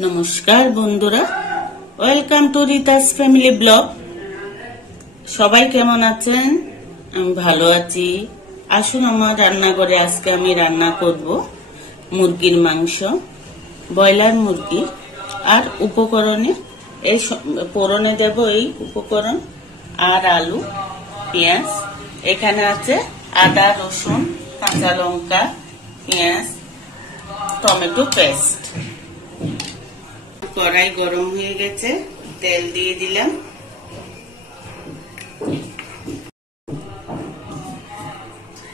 নমস্কার বন্ধুরা, welcome to রিতাস family blog. সবাই কেমন আছেন? আমি ভালো আছি। আসুন আমার রান্নাঘরে। আজকে আমি রান্না করব মুরগির মাংস, ব্রয়লার মুরগি। আর উপকরণে এই ফোড়নে দেব এই উপকরণ আর আলু, পেঁয়াজ। এখানে আছে আদা, রসুন, কাঁচা লঙ্কা, পেঁয়াজ, টমেটো পেস্ট। কড়াই গরম হয়ে গেছে, তেল দিয়ে দিলাম।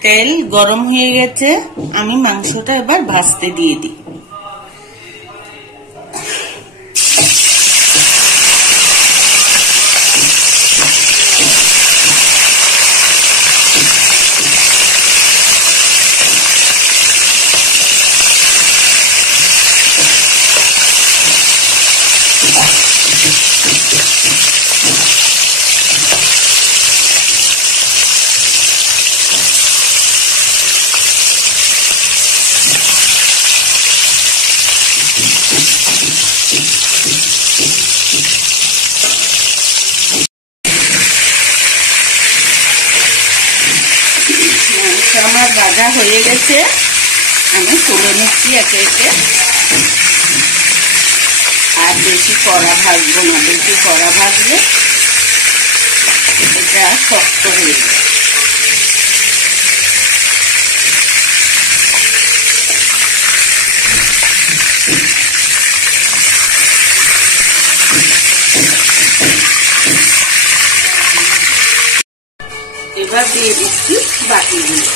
তেল গরম হয়ে গেছে, আমি মাংসটা এবার ভাজতে দিয়ে দিই। আমার ভাজা হয়ে গেছে, আমি তুলে নিচ্ছি একে একে। আর বেশি কড়া ভাজবো না, বেশি কড়া ভাজলে এটা শক্ত হয়ে যাবে। এবার দিয়ে দিচ্ছি বাকিগুলো।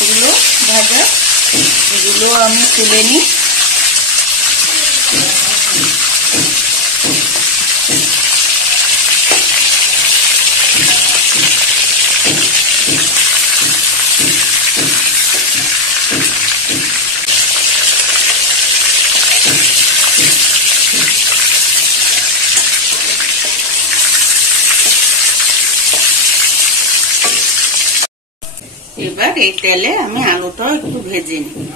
এগুলো ভাজা, এগুলো আমি তুলে নিই। এবার এই তেলে আমি আলুটাও একটু ভেজে নিই।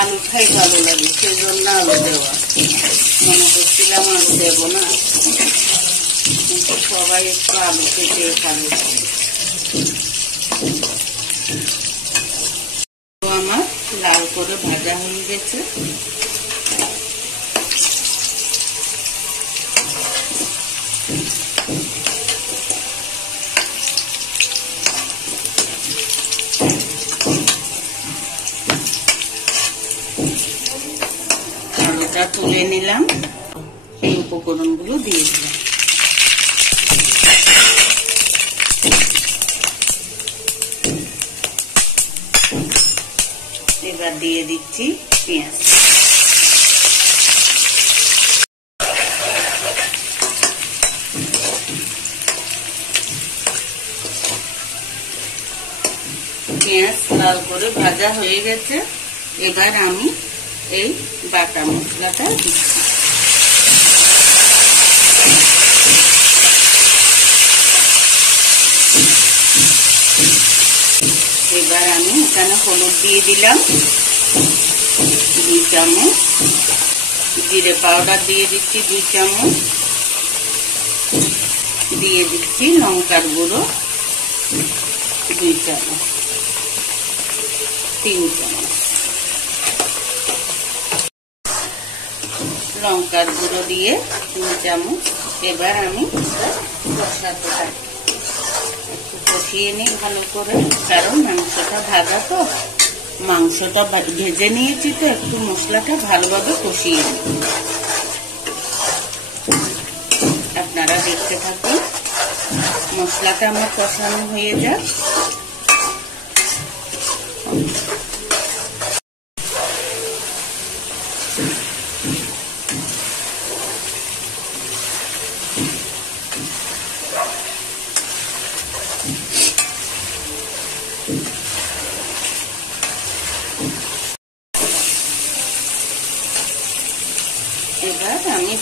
আলু খাই ভালো লাগে, সেই জন্য আলু দেওয়া। মনে করছিলাম আলু দেব না, কিন্তু সবাই একটু আলু খেতে খাবে। আমার লাল করে ভাজা হয়ে গেছে। আলুটা তুলে নিলাম, এই উপকরণগুলো দিয়ে দিলাম। এবার দিয়ে দিচ্ছি পেঁয়াজ। পেঁয়াজ লাল করে ভাজা হয়ে গেছে, এবার আমি এই বাটা মশলাটা দিচ্ছি। এবার আমি এখানে হলুদ দিয়ে দিলাম 2 চামচ, জিরে পাউডার দিয়ে দিচ্ছি 2 চামচ, দিয়ে দিচ্ছি লঙ্কার গুঁড়ো 2 চামচ, 3 চামচ লঙ্কার গুঁড়ো দিয়ে 2 চামচ। এবার আমি কষাতে থাকি, একটু কষিয়ে নিই ভালো করে, কারণ মাংসটা ভাজা তো, মাংসটা ভেজে নিয়েছি তো, একটু মশলাটা ভালোভাবে কষিয়ে নিই। আপনারা দেখতে থাকুন, মশলাটা আমার কষানো হয়ে যাক।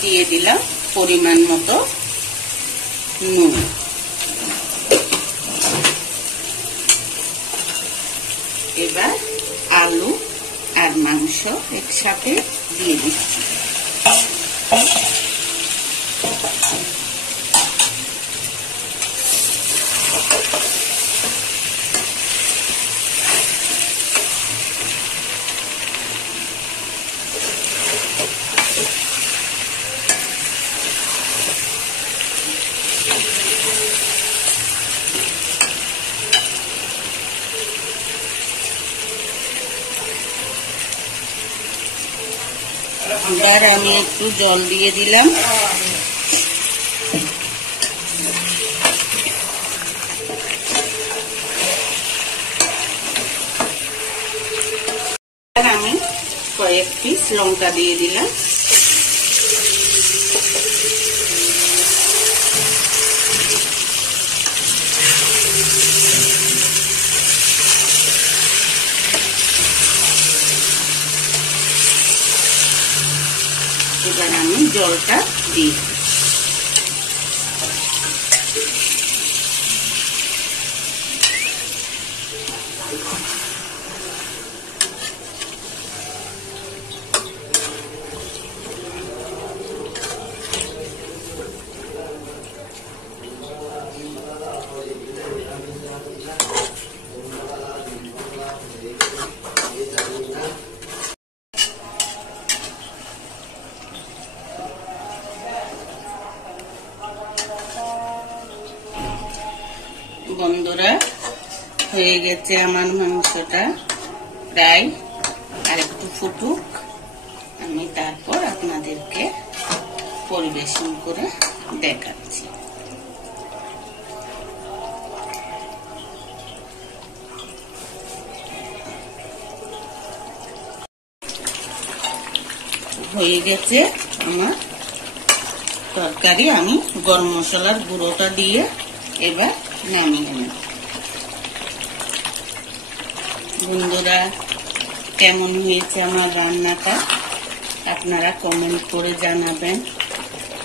দিয়ে দিলাম পরিমাণ মতো নুন। এবার আলু আর মাংস একসাথে দিয়ে দিচ্ছি। এবার আমি একটু জল দিয়ে দিলাম। আমি কয়েক পিস লঙ্কা দিয়ে দিলাম। এবার আমি জলটা দিই। বন্ধুরা, হয়ে গেছে আমার মাংসটা প্রায়। আর একটু ফুটুক, আমি তারপর আপনাদেরকে পরিবেশন করে দেখাচ্ছি। হয়ে গেছে আমার তরকারি। আমি গরম মশলার গুঁড়োটা দিয়ে এবার নামিয়ে নেব। বন্ধুরা, কেমন হয়েছে আমার রান্নাটা আপনারা কমেন্ট করে জানাবেন।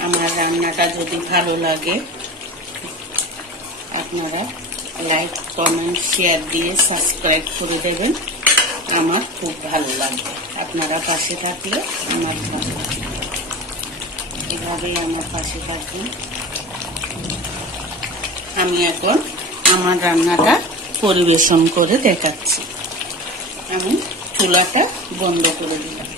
আমার রান্নাটা যদি ভালো লাগে আপনারা লাইক, কমেন্ট, শেয়ার দিয়ে সাবস্ক্রাইব করে দেবেন। আমার খুব ভালো লাগবে। আপনারা পাশে থাকলে আমার এভাবেই আমার পাশে থাকবেন। আমি এখন আমার রান্নাটা পরিবেশন করে দেখাচ্ছি। আমি চুলাটা বন্ধ করে দিলাম।